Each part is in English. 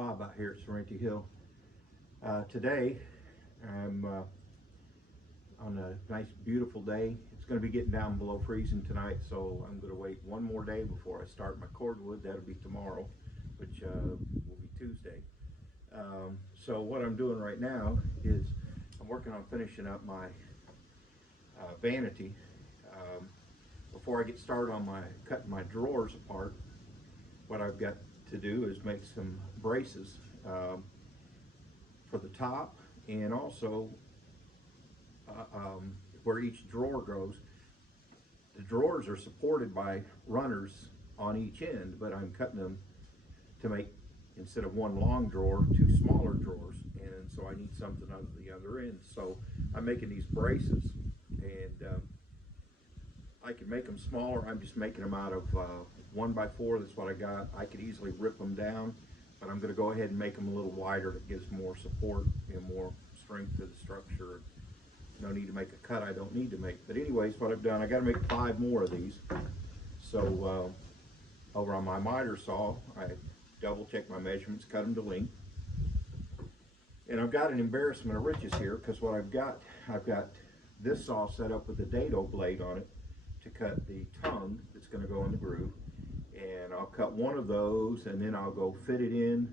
Bob out here at Vanity Hill. Today I'm on a nice beautiful day. It's going to be getting down below freezing tonight, so I'm going to wait one more day before I start my cordwood. That'll be tomorrow, which will be Tuesday. So what I'm doing right now is I'm working on finishing up my Vanity. Before I get started on cutting my drawers apart, what I've got to do is make some braces for the top, and also where each drawer goes. The drawers are supported by runners on each end, but I'm cutting them to make, instead of one long drawer, two smaller drawers, and so I need something on the other end. So I'm making these braces, and I can make them smaller. I'm just making them out of 1x4. That's what I got. I could easily rip them down, but I'm going to go ahead and make them a little wider. That gives more support and more strength to the structure. No need to make a cut I don't need to make. But anyways, what I've done, I got to make 5 more of these. So over on my miter saw, I double check my measurements, cut them to length. And I've got an embarrassment of riches here, because what I've got this saw set up with a dado blade on it to cut the tongue that's going to go in the groove. And I'll cut one of those, and then I'll go fit it in,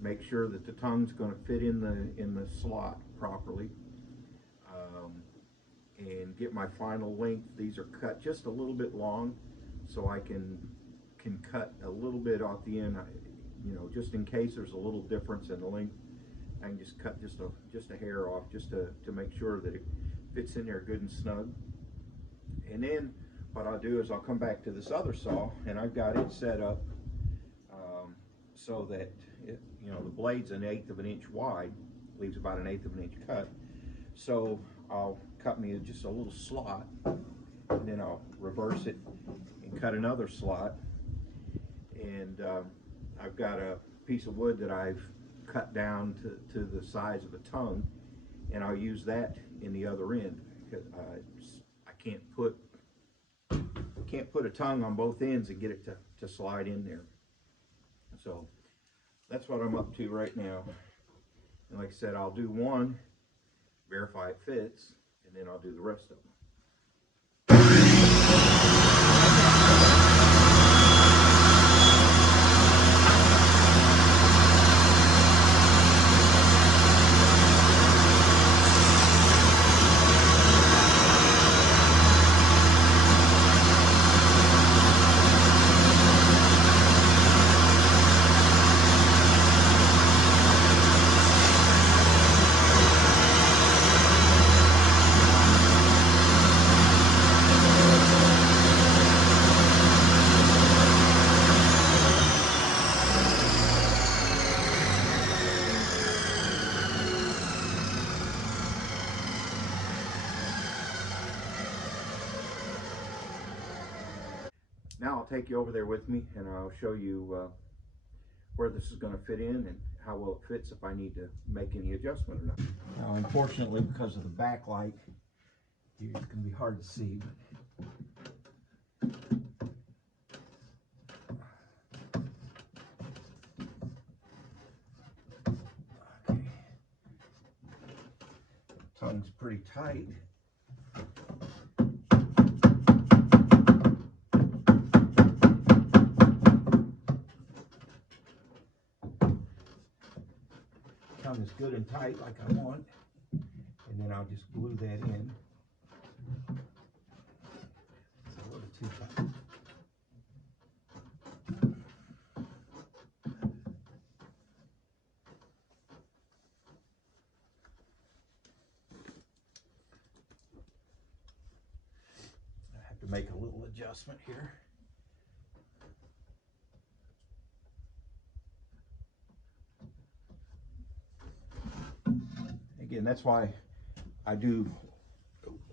make sure that the tongue's going to fit in the slot properly, and get my final length. These are cut just a little bit long, so I can cut a little bit off the end, you know, just in case there's a little difference in the length. I can just cut just a hair off, just to make sure that it fits in there good and snug. And then what I'll do is I'll come back to this other saw, and I've got it set up so that you know, the blade's 1/8 of an inch wide, leaves about 1/8 of an inch cut. So I'll cut me just a little slot, and then I'll reverse it and cut another slot. And I've got a piece of wood that I've cut down to the size of a tongue, and I'll use that in the other end. I can't put a tongue on both ends and get it to slide in there. So that's what I'm up to right now. And like I said, I'll do one, verify it fits, and then I'll do the rest of them. Now I'll take you over there with me, and I'll show you where this is going to fit in and how well it fits, if I need to make any adjustment or not. Now, unfortunately, because of the backlight, it's going to be hard to see. Okay. Tongue's pretty tight. Tongue is good and tight like I want, and then I'll just glue that in. It's a little too tight. I have to make a little adjustment here. Again, that's why I do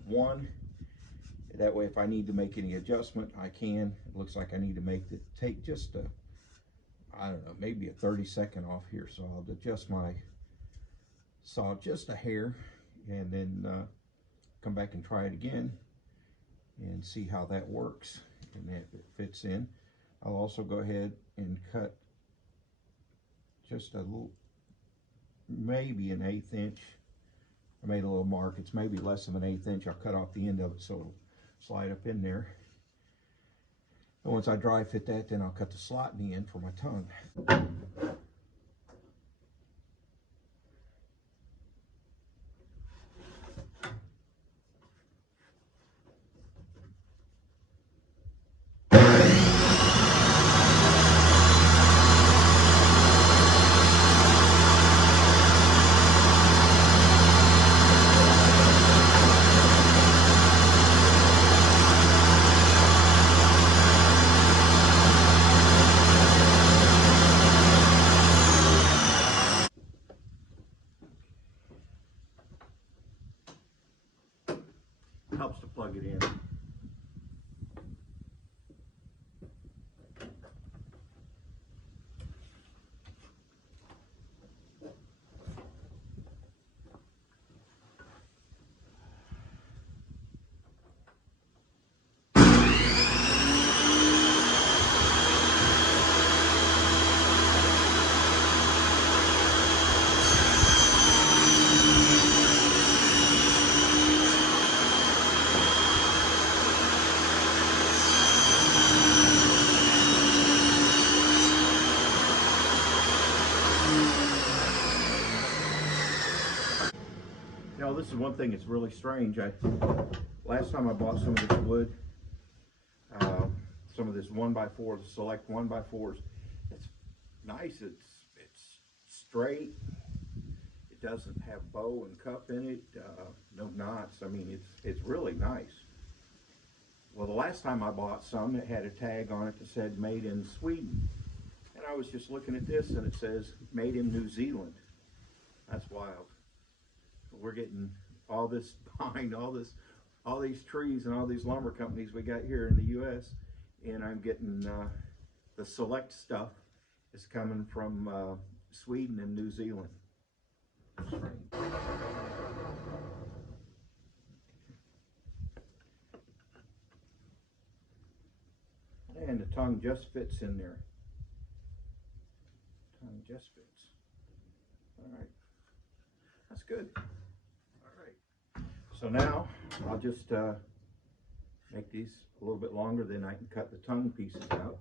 one. That way, if I need to make any adjustment, I can. It looks like I need to take just a, I don't know, maybe a 30-second off here. So I'll adjust my saw just a hair, and then come back and try it again and see how that works and if it fits in. I'll also go ahead and cut just a little, maybe an 1/8 inch. I made a little mark. It's maybe less of an 1/8 inch. I'll cut off the end of it so it'll slide up in there. And once I dry fit that, then I'll cut the slot in the end for my tongue. Helps to plug it in. Now this is one thing that's really strange. Last time I bought some of this wood, some of this 1x4, the select 1x4s, it's nice. It's straight. It doesn't have bow and cup in it. No knots. I mean, it's really nice. Well, the last time I bought some, it had a tag on it that said made in Sweden, and I was just looking at this, and it says made in New Zealand. That's wild. We're getting all this pine, all these trees and all these lumber companies we got here in the U.S. and I'm getting the select stuff is coming from Sweden and New Zealand. And the tongue just fits in there. Tongue just fits. All right, that's good. So now I'll just make these a little bit longer, then I can cut the tongue pieces out.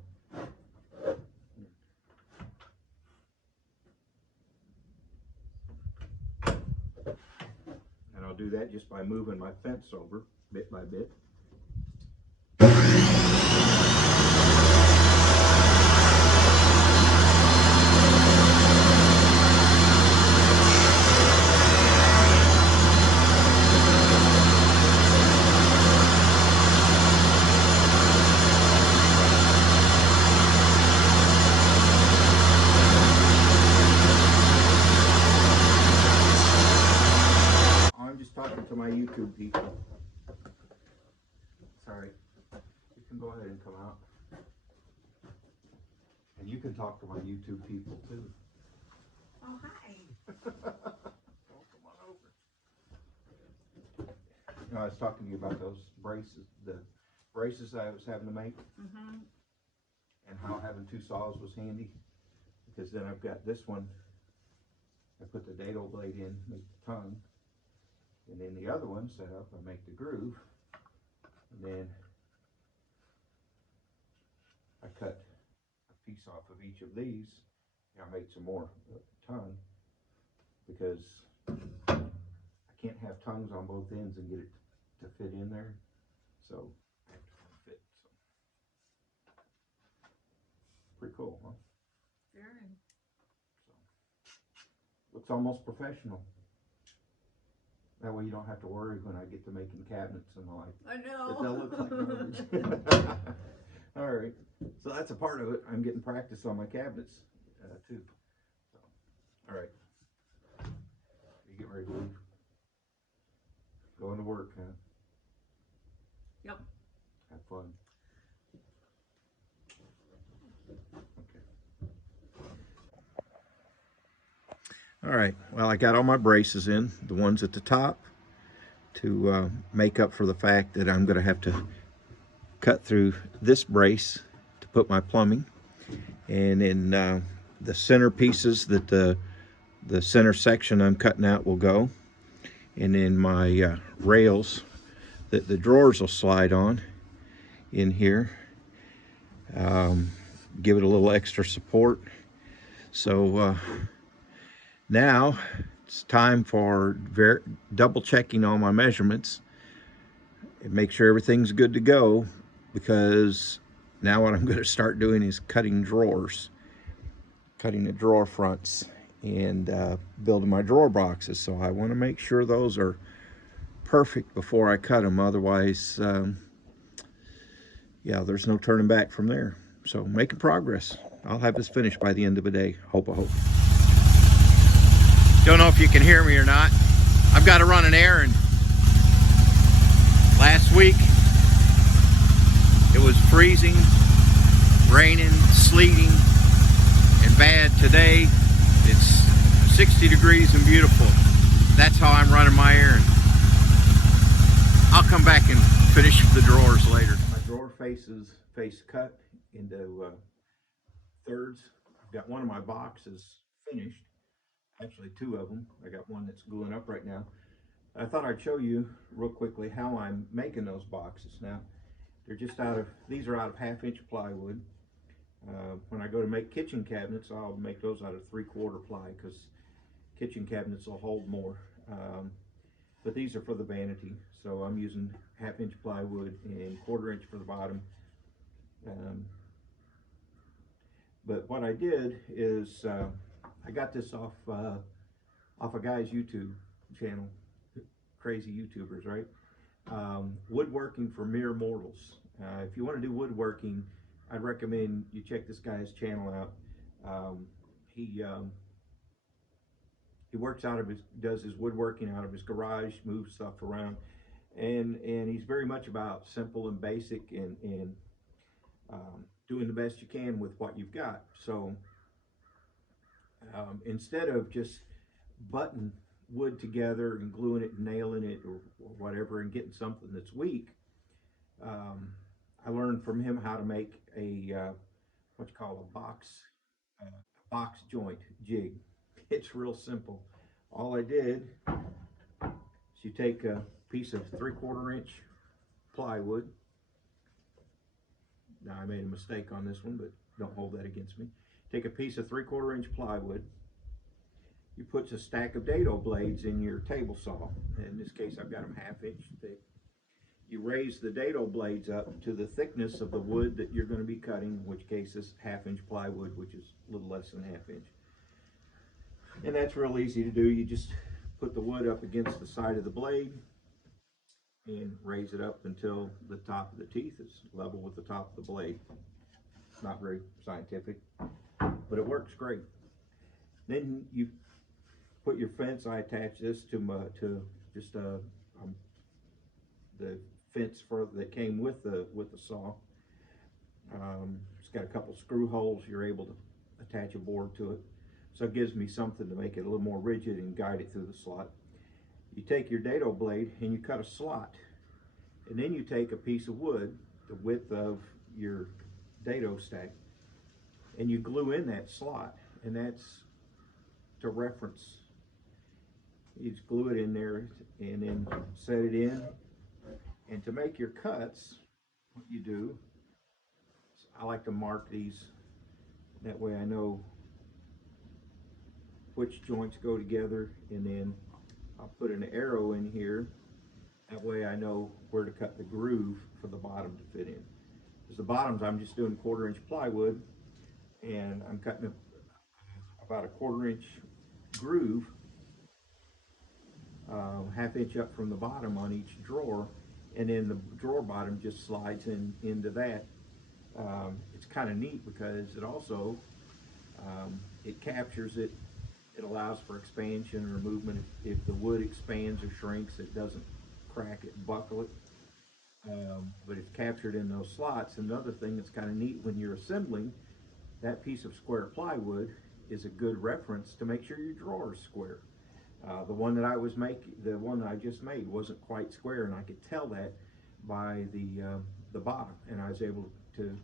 And I'll do that just by moving my fence over bit by bit. Talking to my YouTube people. Sorry. You can go ahead and come out. And you can talk to my YouTube people too. Oh, hi. Oh, come on over. You know, I was talking to you about those braces, the braces I was having to make. Mm-hmm. And how having two saws was handy. Because then I've got this one. I put the dado blade in, make the tongue. And then the other one set up, I make the groove, and then I cut a piece off of each of these. I made some more tongue because I can't have tongues on both ends and get it to fit in there. So I have to fit. So pretty cool, huh? Very. So looks almost professional. That way you don't have to worry when I get to making cabinets and the like. I know. That they'll look like garbage. All right. So that's a part of it. I'm getting practice on my cabinets too. So, all right. You get ready to leave? Going to work, huh? Yep. Have fun. All right, well, I got all my braces in, the ones at the top, to make up for the fact that I'm going to have to cut through this brace to put my plumbing. And then the center pieces that the center section I'm cutting out will go, and then my rails that the drawers will slide on in here. Give it a little extra support. So now it's time for double checking all my measurements and make sure everything's good to go, because now what I'm going to start doing is cutting drawers, cutting the drawer fronts, and building my drawer boxes. So I want to make sure those are perfect before I cut them. Otherwise, yeah, there's no turning back from there. So making progress. I'll have this finished by the end of the day. I hope. Don't know if you can hear me or not. I've got to run an errand. Last week, it was freezing, raining, sleeting, and bad. Today, it's 60 degrees and beautiful. That's how I'm running my errand. I'll come back and finish the drawers later. My drawer face cut into thirds. I've got one of my boxes finished. Actually, two of them. I got one that's gluing up right now. I thought I'd show you real quickly how I'm making those boxes. Now, they're just these are out of 1/2-inch plywood. When I go to make kitchen cabinets, I'll make those out of 3/4 ply, because kitchen cabinets will hold more. But these are for the Vanity, so I'm using 1/2-inch plywood and 1/4 inch for the bottom. But what I did is I got this off a guy's YouTube channel. Crazy YouTubers, right? Woodworking for mere mortals. If you want to do woodworking, I'd recommend you check this guy's channel out. He works does his woodworking out of his garage, moves stuff around, and he's very much about simple and basic, and doing the best you can with what you've got. So instead of just butting wood together and gluing it and nailing it or whatever and getting something that's weak, I learned from him how to make a what you call a box joint jig. It's real simple. All I did is you take a piece of 3/4 inch plywood. Now, I made a mistake on this one, but don't hold that against me. Take a piece of 3/4 inch plywood. You put a stack of dado blades in your table saw. In this case, I've got them 1/2 inch thick. You raise the dado blades up to the thickness of the wood that you're going to be cutting, in which case is 1/2 inch plywood, which is a little less than 1/2 inch. And that's real easy to do. You just put the wood up against the side of the blade and raise it up until the top of the teeth is level with the top of the blade. It's not very scientific, but it works great. Then you put your fence. I attach this to just the fence that came with the saw. It's got a couple screw holes. You're able to attach a board to it, so it gives me something to make it a little more rigid and guide it through the slot. You take your dado blade and you cut a slot, and then you take a piece of wood the width of your dado stack, and you glue in that slot, and that's to reference. You just glue it in there and then set it in. And to make your cuts, what you do, I like to mark these, that way I know which joints go together, and then I'll put an arrow in here. That way I know where to cut the groove for the bottom to fit in. Because the bottoms, I'm just doing 1/4 inch plywood, and I'm cutting about a 1/4 inch groove, 1/2 inch up from the bottom on each drawer, and then the drawer bottom just slides into that. It's kind of neat because it also it captures it. It allows for expansion or movement. If the wood expands or shrinks, it doesn't crack it and buckle it. But it's captured in those slots. Another thing that's kind of neat, when you're assembling, that piece of square plywood is a good reference to make sure your drawer is square. The one that I just made wasn't quite square, and I could tell that by the bottom, and I was able to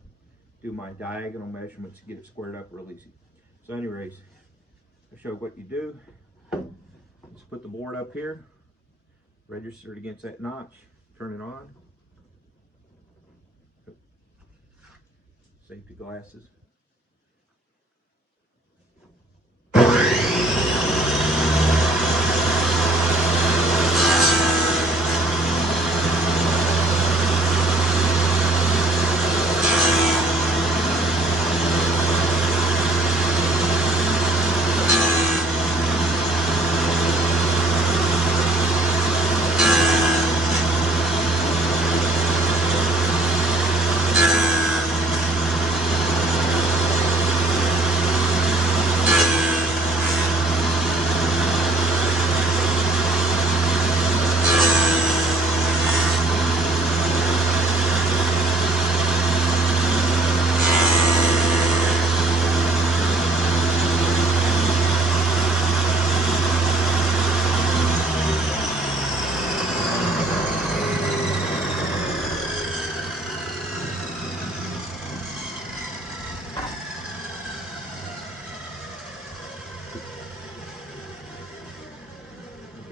do my diagonal measurements to get it squared up real easy. So anyways, I showed what you do. Just put the board up here, register it against that notch, turn it on. Safety glasses.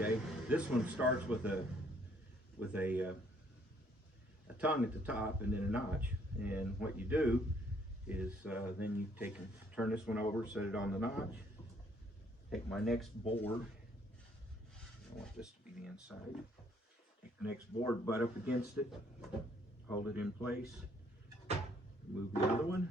Okay, this one starts with a tongue at the top and then a notch. And what you do is then you take and turn this one over, set it on the notch. Take my next board. I want this to be the inside. Take the next board, butt up against it, hold it in place. Move the other one.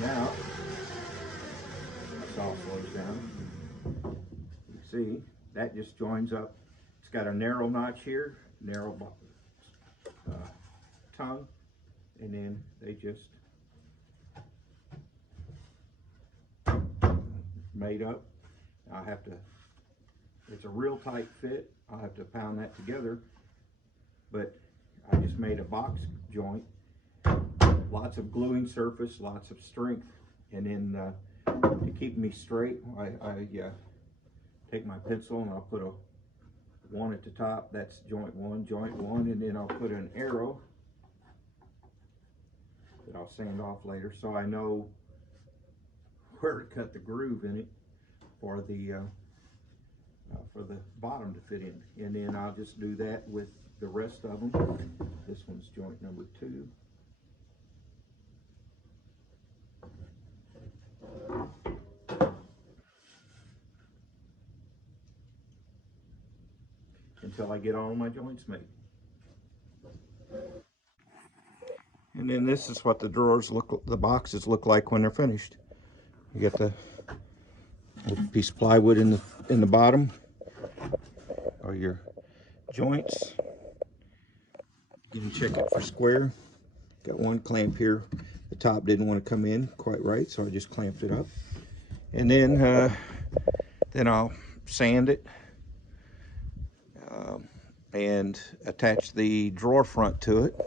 Now, this all slows down. You see, that just joins up. It's got a narrow notch here, narrow tongue, and then they just made up. I have to, it's a real tight fit. I'll have to pound that together, but I just made a box joint. Lots of gluing surface, lots of strength, and then to keep me straight, I take my pencil and I'll put a 1 at the top. That's joint one, and then I'll put an arrow that I'll sand off later, so I know where to cut the groove in it for the bottom to fit in. And then I'll just do that with the rest of them. This one's joint number 2. Until I get all my joints made. And then this is what the drawers the boxes look like when they're finished. You get the piece of plywood in the bottom, or your joints. You can check it for square. Got one clamp here. The top didn't want to come in quite right, so I just clamped it up. And then I'll sand it and attach the drawer front to it.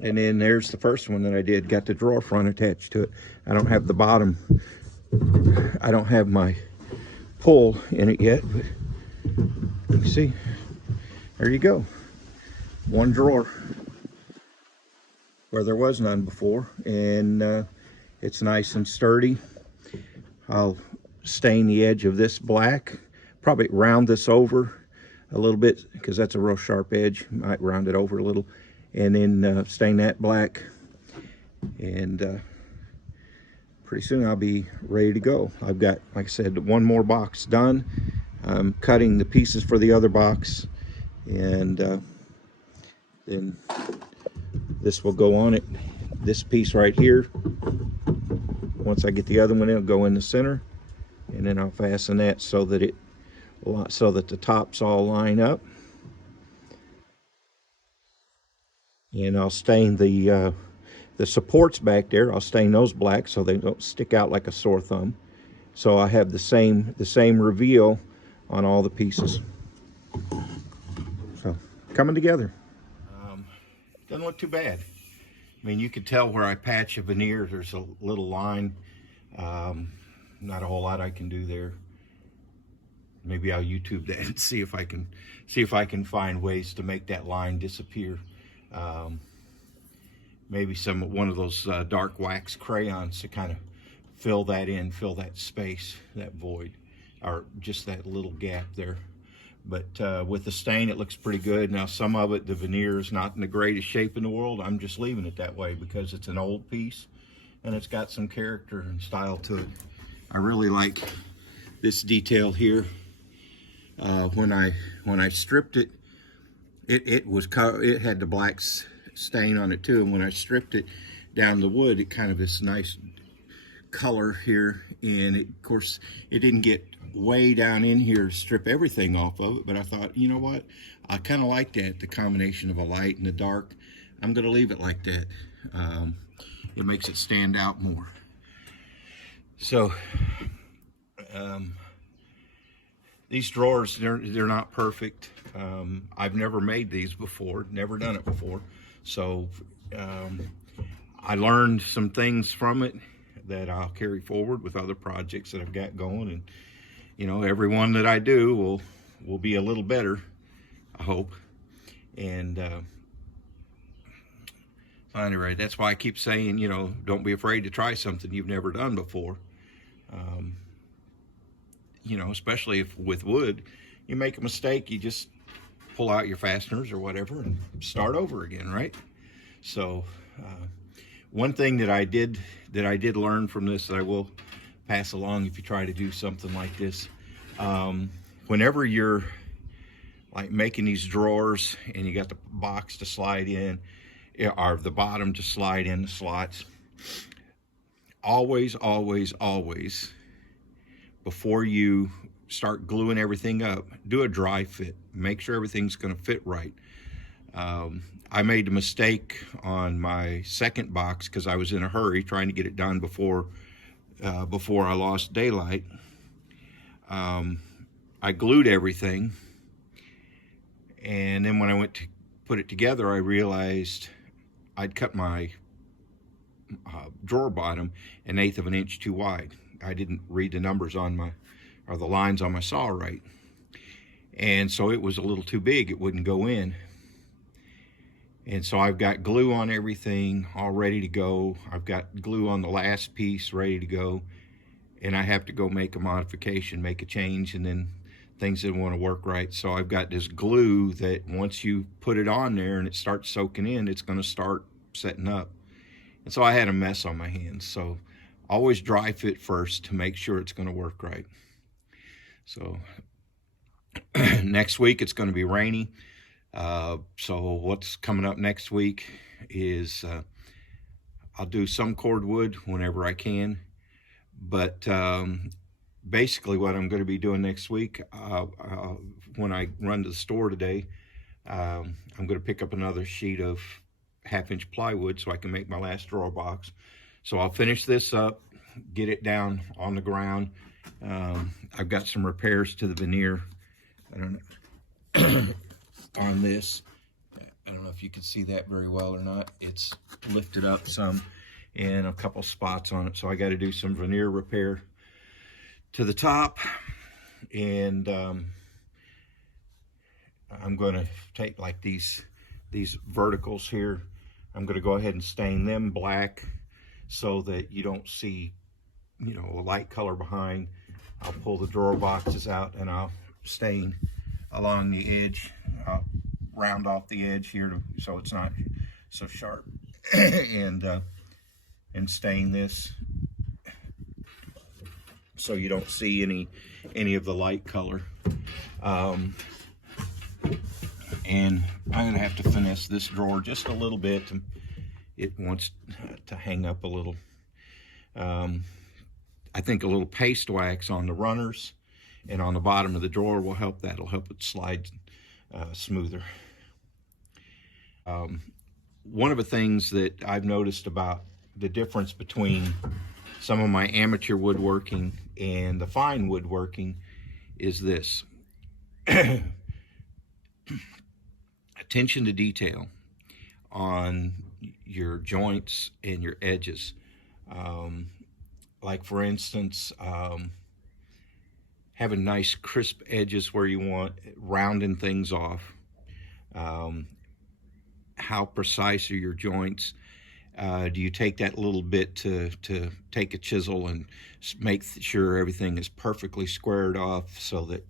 And then there's the first one that I did, got the drawer front attached to it. I don't have the bottom, I don't have my pull in it yet, but you see, there you go. One drawer where there was none before, and it's nice and sturdy. I'll stain the edge of this black, probably round this over a little bit because that's a real sharp edge. Might round it over a little, and then stain that black, and pretty soon I'll be ready to go. I've got, like I said, one more box done. I'm cutting the pieces for the other box, and then this will go on it. This piece right here, once I get the other one, it'll go in the center, and then I'll fasten that so that the tops all line up. And I'll stain the supports back there. I'll stain those black so they don't stick out like a sore thumb. So I have the same reveal on all the pieces. So coming together. Doesn't look too bad. I mean, you can tell where I patch a veneer. There's a little line. Not a whole lot I can do there. Maybe I'll YouTube that and see if I can find ways to make that line disappear. Maybe one of those dark wax crayons to kind of fill that space, that void, or just that little gap there. But with the stain, it looks pretty good. Now, some of it, the veneer is not in the greatest shape in the world. I'm just leaving it that way because it's an old piece and it's got some character and style to it. I really like this detail here. When I stripped it, it had the black stain on it too, and when I stripped it down the wood, it kind of this nice color here, and of course it didn't get way down in here to strip everything off of it, but I thought, you know what, I kind of like that, the combination of a light and a dark. I'm going to leave it like that. It makes it stand out more. So these drawers, they're not perfect. I've never made these before, never done it before. So I learned some things from it that I'll carry forward with other projects that I've got going. And, you know, every one that I do will be a little better, I hope. And anyway, that's why I keep saying, you know, don't be afraid to try something you've never done before. You know, especially if with wood, you make a mistake, you just pull out your fasteners or whatever and start over again, right? So one thing that I did learn from this that I will pass along if you try to do something like this, whenever you're like making these drawers and you got the box to slide in, or the bottom to slide in the slots, always before you start gluing everything up, do a dry fit. Make sure everything's going to fit right. I made a mistake on my second box because I was in a hurry trying to get it done before I lost daylight. I glued everything, and then when I went to put it together, I realized I'd cut my drawer bottom 1/8 of an inch too wide. I didn't read the numbers on the lines on my saw right. And so it was a little too big, it wouldn't go in. And so I've got glue on everything all ready to go. I've got glue on the last piece ready to go. And I have to go make a modification, make a change, and then things didn't want to work right. So I've got this glue that once you put it on there and it starts soaking in, it's going to start setting up. And so I had a mess on my hands. So always dry fit first to make sure it's going to work right. So next week it's going to be rainy. So what's coming up next week is I'll do some cordwood whenever I can. But basically what I'm going to be doing next week, when I run to the store today, I'm going to pick up another sheet of 1/2 inch plywood so I can make my last drawer box. So I'll finish this up, get it down on the ground. I've got some repairs to the veneer. I don't know on this. I don't know if you can see that very well or not. It's lifted up some and a couple spots on it. So I got to do some veneer repair to the top. And I'm going to take like these verticals here. I'm going to go ahead and stain them black so that you don't see, you know, a light color behind. I'll pull the drawer boxes out and I'll stain along the edge, round off the edge here so it's not so sharp, and stain this so you don't see any of the light color. And I'm gonna have to finesse this drawer just a little bit. It wants to hang up a little. I think a little paste wax on the runners and on the bottom of the drawer will help that. It'll help it slide smoother. One of the things that I've noticed about the difference between some of my amateur woodworking and the fine woodworking is this. Attention to detail on your joints and your edges. Like for instance, having nice crisp edges where you want, rounding things off. How precise are your joints? Do you take that little bit to take a chisel and make sure everything is perfectly squared off so that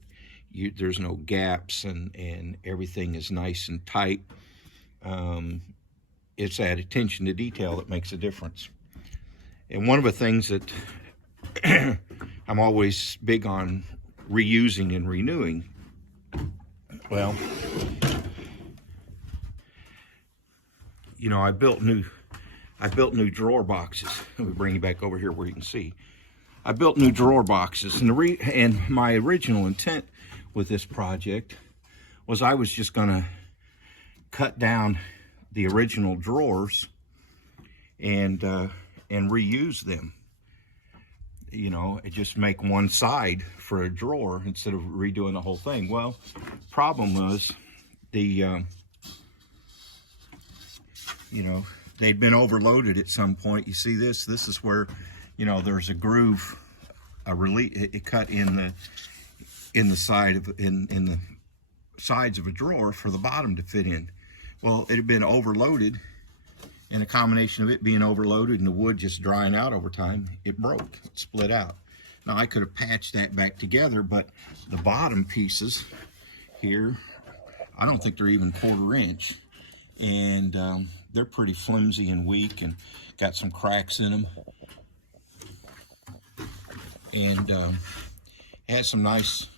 there's no gaps and everything is nice and tight? It's that attention to detail that makes a difference. And one of the things that I'm always big on reusing and renewing, well, you know, I built new drawer boxes. Let me bring you back over here where you can see. I built new drawer boxes, and my original intent with this project was I was just gonna cut down the original drawers and reuse them. You know, just make one side for a drawer instead of redoing the whole thing. Well, problem was you know, they'd been overloaded at some point. You see this is where, you know, there's a groove, it cut in the side of in the sides of a drawer for the bottom to fit in. Well, it had been overloaded, and a combination of it being overloaded and the wood just drying out over time, it broke, it split out. Now I could have patched that back together, but the bottom pieces here, I don't think they're even 1/4 inch, and they're pretty flimsy and weak and got some cracks in them. And it has some nice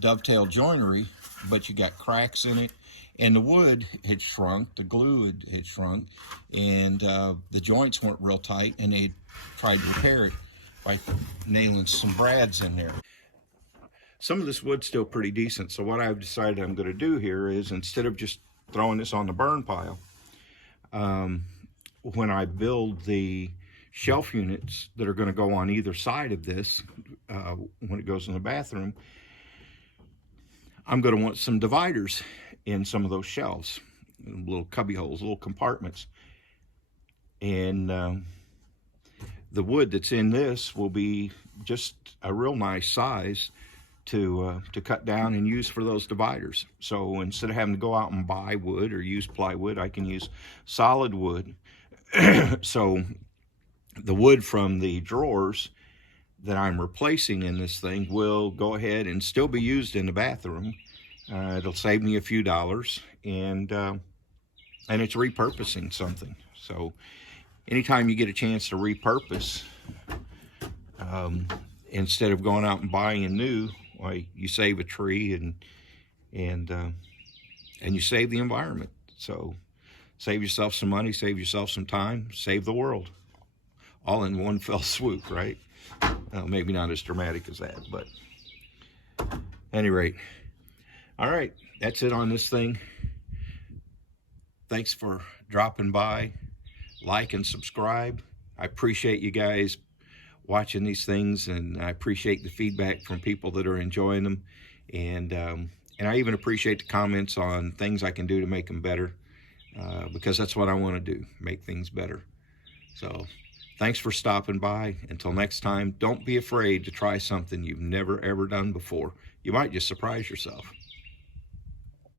dovetail joinery, but you got cracks in it. And the wood had shrunk, the glue had shrunk, and the joints weren't real tight, and they tried to repair it by nailing some brads in there. Some of this wood's still pretty decent, so what I've decided I'm going to do here is, instead of just throwing this on the burn pile, when I build the shelf units that are going to go on either side of this, when it goes in the bathroom, I'm going to want some dividers in some of those shelves, little cubby holes, little compartments. And the wood that's in this will be just a real nice size to cut down and use for those dividers. So instead of having to go out and buy wood or use plywood, I can use solid wood. So the wood from the drawers that I'm replacing in this thing will go ahead and still be used in the bathroom. It'll save me a few dollars, and it's repurposing something. So anytime you get a chance to repurpose, instead of going out and buying a new, well, you save a tree and you save the environment. So save yourself some money, save yourself some time, save the world, all in one fell swoop, right? Maybe not as dramatic as that, but at any rate. All right, that's it on this thing. Thanks for dropping by. Like and subscribe. I appreciate you guys watching these things, and I appreciate the feedback from people that are enjoying them. And I even appreciate the comments on things I can do to make them better, because that's what I want to do, make things better. So thanks for stopping by. Until next time, don't be afraid to try something you've never ever done before. You might just surprise yourself.